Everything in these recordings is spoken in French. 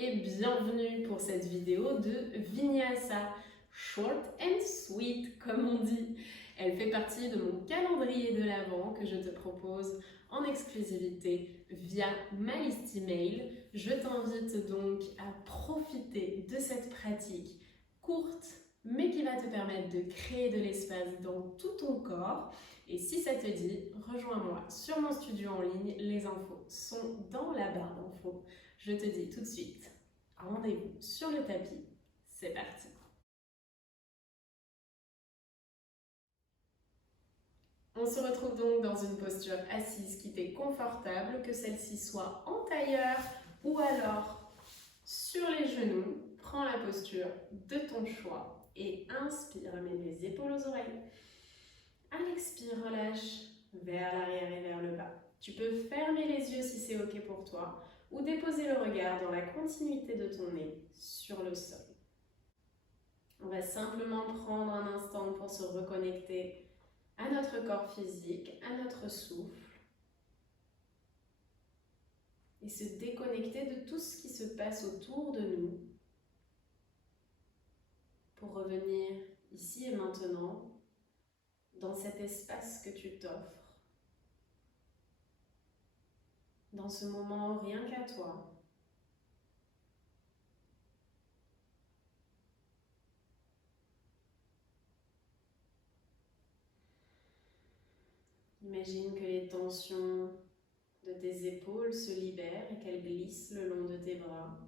et bienvenue pour cette vidéo de Vinyasa, short and sweet comme on dit. Elle fait partie de mon calendrier de l'Avent que je te propose en exclusivité via ma liste email. Je t'invite donc à profiter de cette pratique courte mais qui va te permettre de créer de l'espace dans tout ton corps. Et si ça te dit, rejoins-moi sur mon studio en ligne, les infos sont dans la barre d'infos. Je te dis tout de suite, rendez-vous sur le tapis, c'est parti. On se retrouve donc dans une posture assise qui t'est confortable, que celle-ci soit en tailleur ou alors sur les genoux. Prends la posture de ton choix et inspire, amène les épaules aux oreilles. À l'expire, relâche vers l'arrière et vers le bas. Tu peux fermer les yeux si c'est ok pour toi ou déposer le regard dans la continuité de ton nez sur le sol. On va simplement prendre un instant pour se reconnecter à notre corps physique, à notre souffle et se déconnecter de tout ce qui se passe autour de nous pour revenir ici et maintenant dans cet espace que tu t'offres. Dans ce moment rien qu'à toi. Imagine que les tensions de tes épaules se libèrent et qu'elles glissent le long de tes bras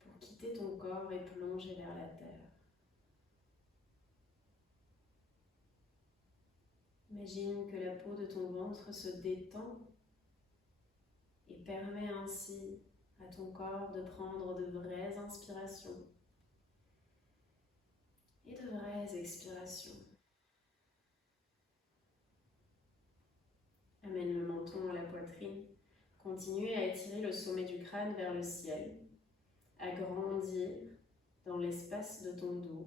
pour quitter ton corps et plonger vers la terre. Imagine que la peau de ton ventre se détend et permet ainsi à ton corps de prendre de vraies inspirations et de vraies expirations. Amène le menton à la poitrine. Continue à étirer le sommet du crâne vers le ciel, à grandir dans l'espace de ton dos.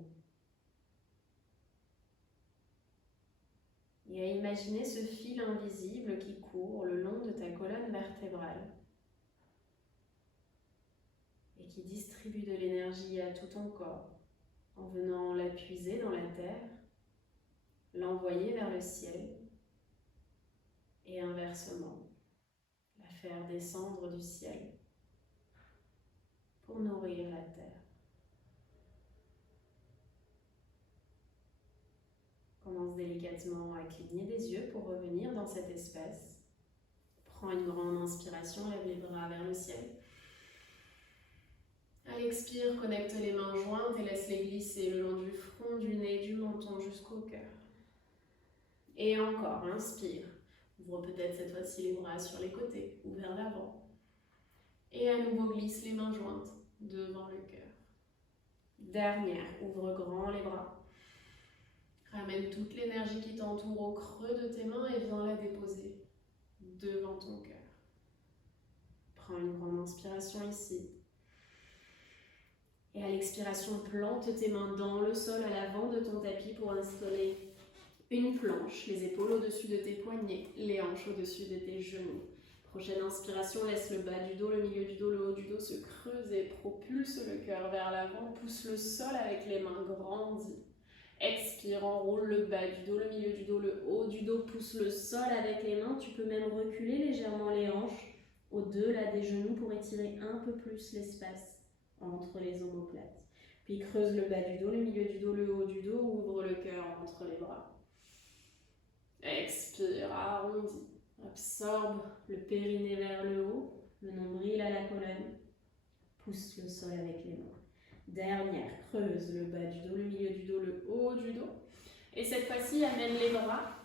Et à imaginer ce fil invisible qui court le long de ta colonne vertébrale et qui distribue de l'énergie à tout ton corps en venant la puiser dans la terre, l'envoyer vers le ciel et inversement, la faire descendre du ciel pour nourrir la terre. Commence délicatement à cligner des yeux pour revenir dans cet espace. Prends une grande inspiration, lève les bras vers le ciel. À l'expire, connecte les mains jointes et laisse-les glisser le long du front, du nez, du menton jusqu'au cœur. Et encore, inspire. Ouvre peut-être cette fois-ci les bras sur les côtés ou vers l'avant. Et à nouveau, glisse les mains jointes devant le cœur. Dernière, ouvre grand les bras. Ramène toute l'énergie qui t'entoure au creux de tes mains et viens la déposer devant ton cœur. Prends une grande inspiration ici. Et à l'expiration, plante tes mains dans le sol à l'avant de ton tapis pour installer une planche, les épaules au-dessus de tes poignets, les hanches au-dessus de tes genoux. Prochaine inspiration, laisse le bas du dos, le milieu du dos, le haut du dos se creuser, propulse le cœur vers l'avant, pousse le sol avec les mains, grandis. Expire, enroule le bas du dos, le milieu du dos, le haut du dos, pousse le sol avec les mains. Tu peux même reculer légèrement les hanches au-delà des genoux pour étirer un peu plus l'espace entre les omoplates. Puis creuse le bas du dos, le milieu du dos, le haut du dos, ouvre le cœur entre les bras. Expire, arrondis. Absorbe le périnée vers le haut, le nombril à la colonne. Pousse le sol avec les mains. Dernière, creuse le bas du dos, le milieu du dos, le haut du dos. Et cette fois-ci, amène les bras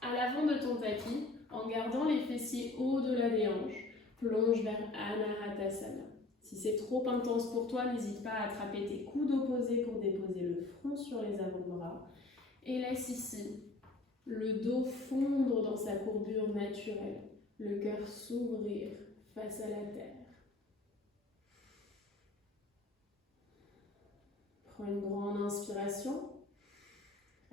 à l'avant de ton tapis en gardant les fessiers au-delà des hanches. Plonge vers Anahatasana. Si c'est trop intense pour toi, n'hésite pas à attraper tes coudes opposés pour déposer le front sur les avant-bras. Et laisse ici le dos fondre dans sa courbure naturelle, le cœur s'ouvrir face à la terre. Prends une grande inspiration.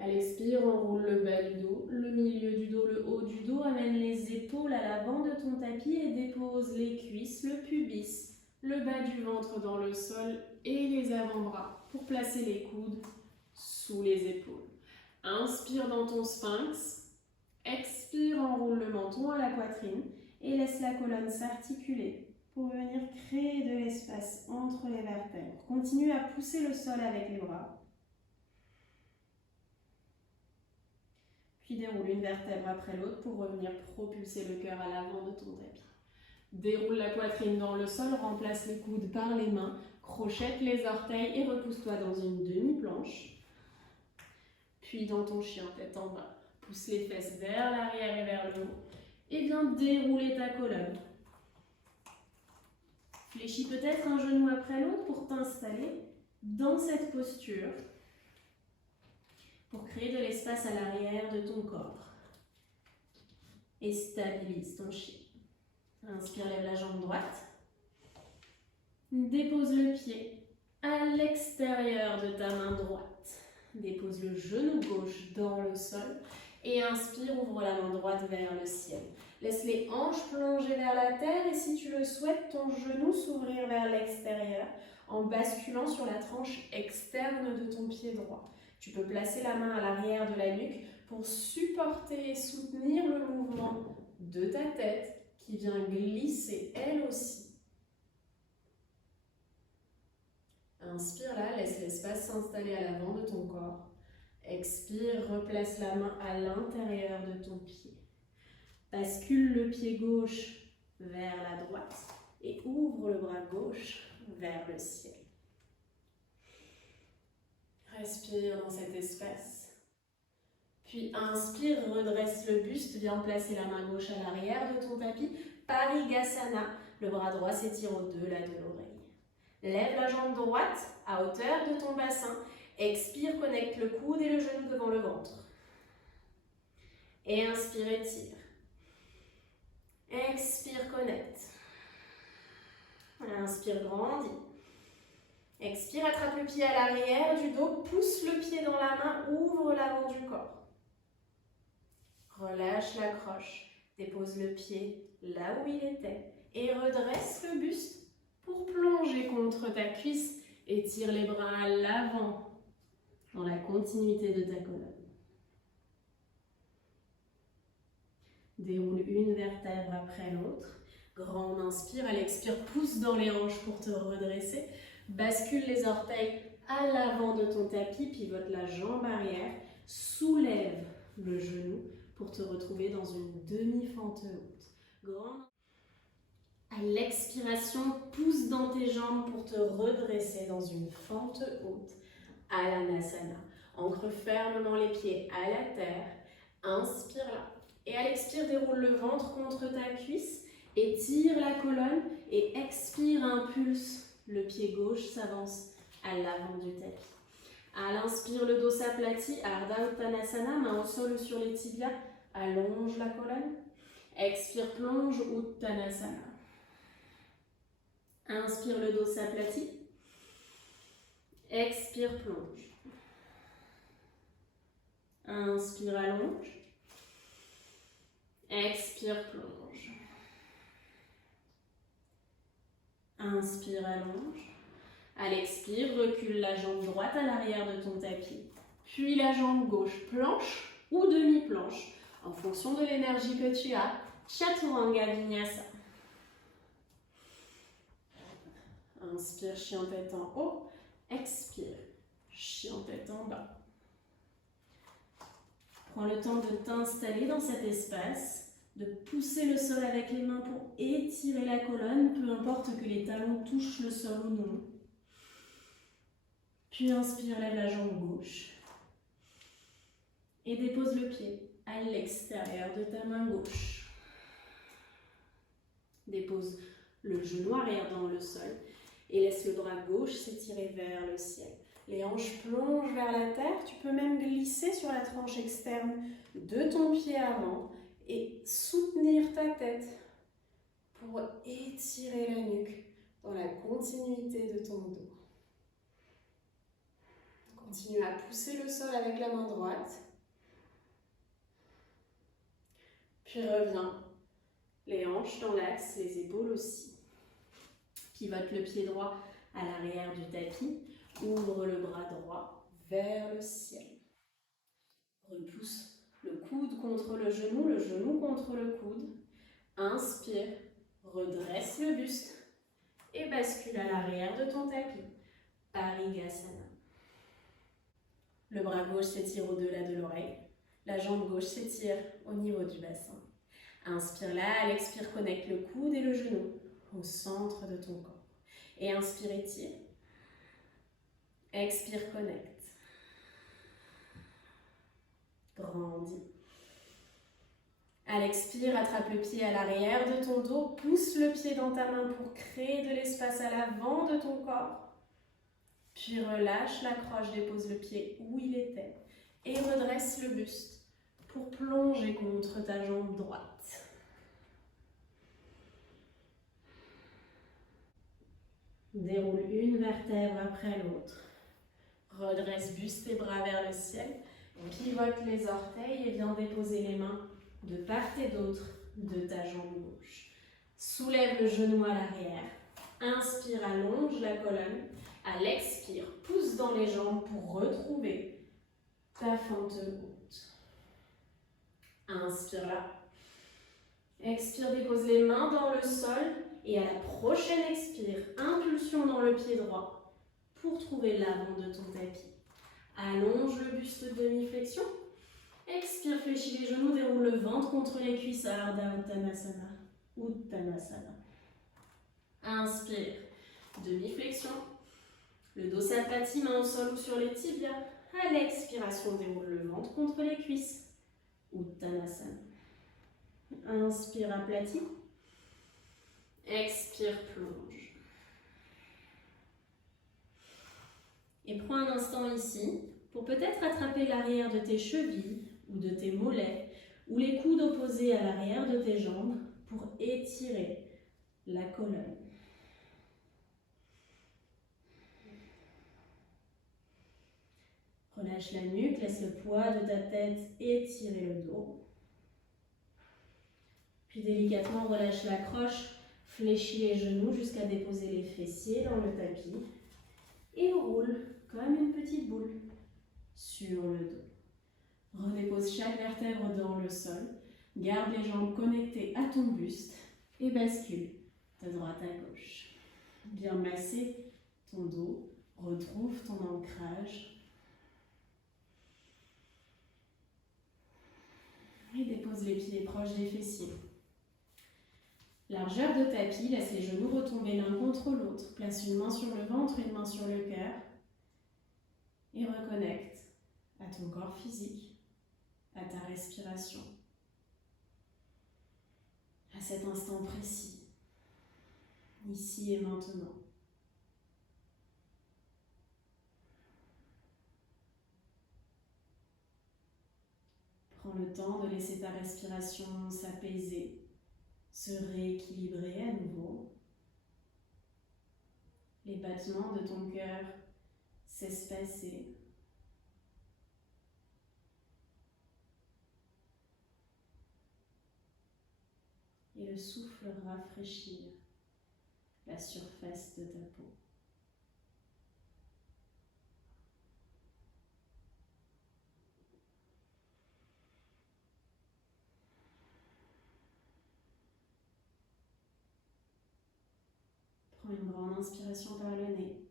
À l'expire, enroule le bas du dos, le milieu du dos, le haut du dos. Amène les épaules à l'avant de ton tapis et dépose les cuisses, le pubis, le bas du ventre dans le sol et les avant-bras pour placer les coudes sous les épaules. Inspire dans ton sphinx. Expire, enroule le menton à la poitrine et laisse la colonne s'articuler pour venir créer de l'espace entre les vertèbres. Continue à pousser le sol avec les bras. Puis déroule une vertèbre après l'autre pour revenir propulser le cœur à l'avant de ton tapis. Déroule la poitrine dans le sol, remplace les coudes par les mains, crochette les orteils et repousse-toi dans une demi-planche. Puis dans ton chien tête en bas, pousse les fesses vers l'arrière et vers le haut et viens dérouler ta colonne. Fléchis peut-être un genou après l'autre pour t'installer dans cette posture pour créer de l'espace à l'arrière de ton corps. Et stabilise ton chien. Inspire, lève la jambe droite. Dépose le pied à l'extérieur de ta main droite. Dépose le genou gauche dans le sol. Et inspire, ouvre la main droite vers le ciel. Laisse les hanches plonger vers la terre et si tu le souhaites, ton genou s'ouvrir vers l'extérieur en basculant sur la tranche externe de ton pied droit. Tu peux placer la main à l'arrière de la nuque pour supporter et soutenir le mouvement de ta tête qui vient glisser elle aussi. Inspire là, laisse l'espace s'installer à l'avant de ton corps. Expire, replace la main à l'intérieur de ton pied. Bascule le pied gauche vers la droite et ouvre le bras gauche vers le ciel. Respire dans cet espace. Puis inspire, redresse le buste, viens placer la main gauche à l'arrière de ton tapis. Parigasana, le bras droit s'étire au-delà de l'oreille. Lève la jambe droite à hauteur de ton bassin. Expire, connecte le coude et le genou devant le ventre. Et inspire, étire. Expire, connecte. Inspire, grandis. Expire, attrape le pied à l'arrière du dos, pousse le pied dans la main, ouvre l'avant du corps. Relâche la croche, dépose le pied là où il était et redresse le buste pour plonger contre ta cuisse. Étire les bras à l'avant dans la continuité de ta colonne. Déroule une vertèbre après l'autre. Grande inspire, à l'expire, pousse dans les hanches pour te redresser. Bascule les orteils à l'avant de ton tapis, pivote la jambe arrière, soulève le genou pour te retrouver dans une demi-fente haute. Grande. À l'expiration, pousse dans tes jambes pour te redresser dans une fente haute. Alanasana. Ancre fermement les pieds à la terre. Inspire là. Et à l'expire, déroule le ventre contre ta cuisse. Étire la colonne et expire, impulse. Le pied gauche s'avance à l'avant du tapis. À l'inspire, le dos s'aplatit. Ardha Uttanasana, main au sol ou sur les tibias. Allonge la colonne. Expire, plonge Uttanasana. Inspire, le dos s'aplatit. Expire, plonge. Inspire, allonge. Expire, plonge. Inspire, allonge. À l'expire, recule la jambe droite à l'arrière de ton tapis. Puis la jambe gauche, planche ou demi-planche, en fonction de l'énergie que tu as. Chaturanga Vinyasa. Inspire, chien tête en haut. Expire, chien tête en bas. Prends le temps de t'installer dans cet espace, de pousser le sol avec les mains pour étirer la colonne, peu importe que les talons touchent le sol ou non. Puis inspire, lève la jambe gauche et dépose le pied à l'extérieur de ta main gauche. Dépose le genou arrière dans le sol et laisse le bras gauche s'étirer vers le ciel. Les hanches plongent vers la terre. Tu peux même glisser sur la tranche externe de ton pied avant et soutenir ta tête pour étirer la nuque dans la continuité de ton dos. Continue à pousser le sol avec la main droite. Puis reviens, les hanches dans l'axe, les épaules aussi. Pivote le pied droit à l'arrière du tapis. Ouvre le bras droit vers le ciel. Repousse le coude contre le genou contre le coude. Inspire, redresse le buste et bascule à l'arrière de ton tapis. Parigasana. Le bras gauche s'étire au-delà de l'oreille. La jambe gauche s'étire au niveau du bassin. Inspire là, à l'expire, connecte le coude et le genou au centre de ton corps. Et inspire, étire. Expire, connecte. Grandis. À l'expire, attrape le pied à l'arrière de ton dos, pousse le pied dans ta main pour créer de l'espace à l'avant de ton corps. Puis relâche la croche, dépose le pied où il était et redresse le buste pour plonger contre ta jambe droite. Déroule une vertèbre après l'autre. Redresse buste et bras vers le ciel. Pivote les orteils et viens déposer les mains de part et d'autre de ta jambe gauche. Soulève le genou à l'arrière. Inspire, allonge la colonne. À l'expire, pousse dans les jambes pour retrouver ta fente haute. Inspire là. Expire, dépose les mains dans le sol. Et à la prochaine expire, impulsion dans le pied droit pour trouver l'avant de ton tapis. Allonge le buste, demi-flexion. Expire, fléchis les genoux, déroule le ventre contre les cuisses. Ardha Uttanasana. Uttanasana. Inspire, demi-flexion. Le dos s'aplatit, main au sol ou sur les tibias. À l'expiration, déroule le ventre contre les cuisses. Uttanasana. Inspire, aplati. Expire, plonge. Et prends un instant ici pour peut-être attraper l'arrière de tes chevilles ou de tes mollets ou les coudes opposés à l'arrière de tes jambes pour étirer la colonne. Relâche la nuque, laisse le poids de ta tête étirer le dos. Puis délicatement relâche la croche, fléchis les genoux jusqu'à déposer les fessiers dans le tapis et roule comme une petite boule sur le dos. Redépose chaque vertèbre dans le sol, garde les jambes connectées à ton buste et bascule de droite à gauche. Bien masser ton dos, retrouve ton ancrage. Et dépose les pieds proches des fessiers. Largeur de tapis, laisse les genoux retomber l'un contre l'autre. Place une main sur le ventre, une main sur le cœur. Et reconnecte à ton corps physique, à ta respiration, à cet instant précis, ici et maintenant. Prends le temps de laisser ta respiration s'apaiser, se rééquilibrer à nouveau. Les battements de ton cœur s'espacer. Et le souffle rafraîchir la surface de ta peau. Prends une grande inspiration par le nez.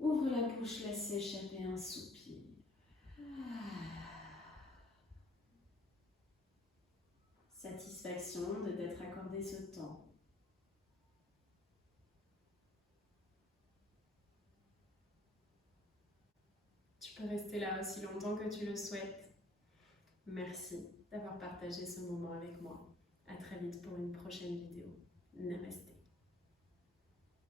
Ouvre la bouche, laisse échapper un soupir. Satisfaction de t'être accordé ce temps. Tu peux rester là aussi longtemps que tu le souhaites. Merci d'avoir partagé ce moment avec moi. À très vite pour une prochaine vidéo. Namasté.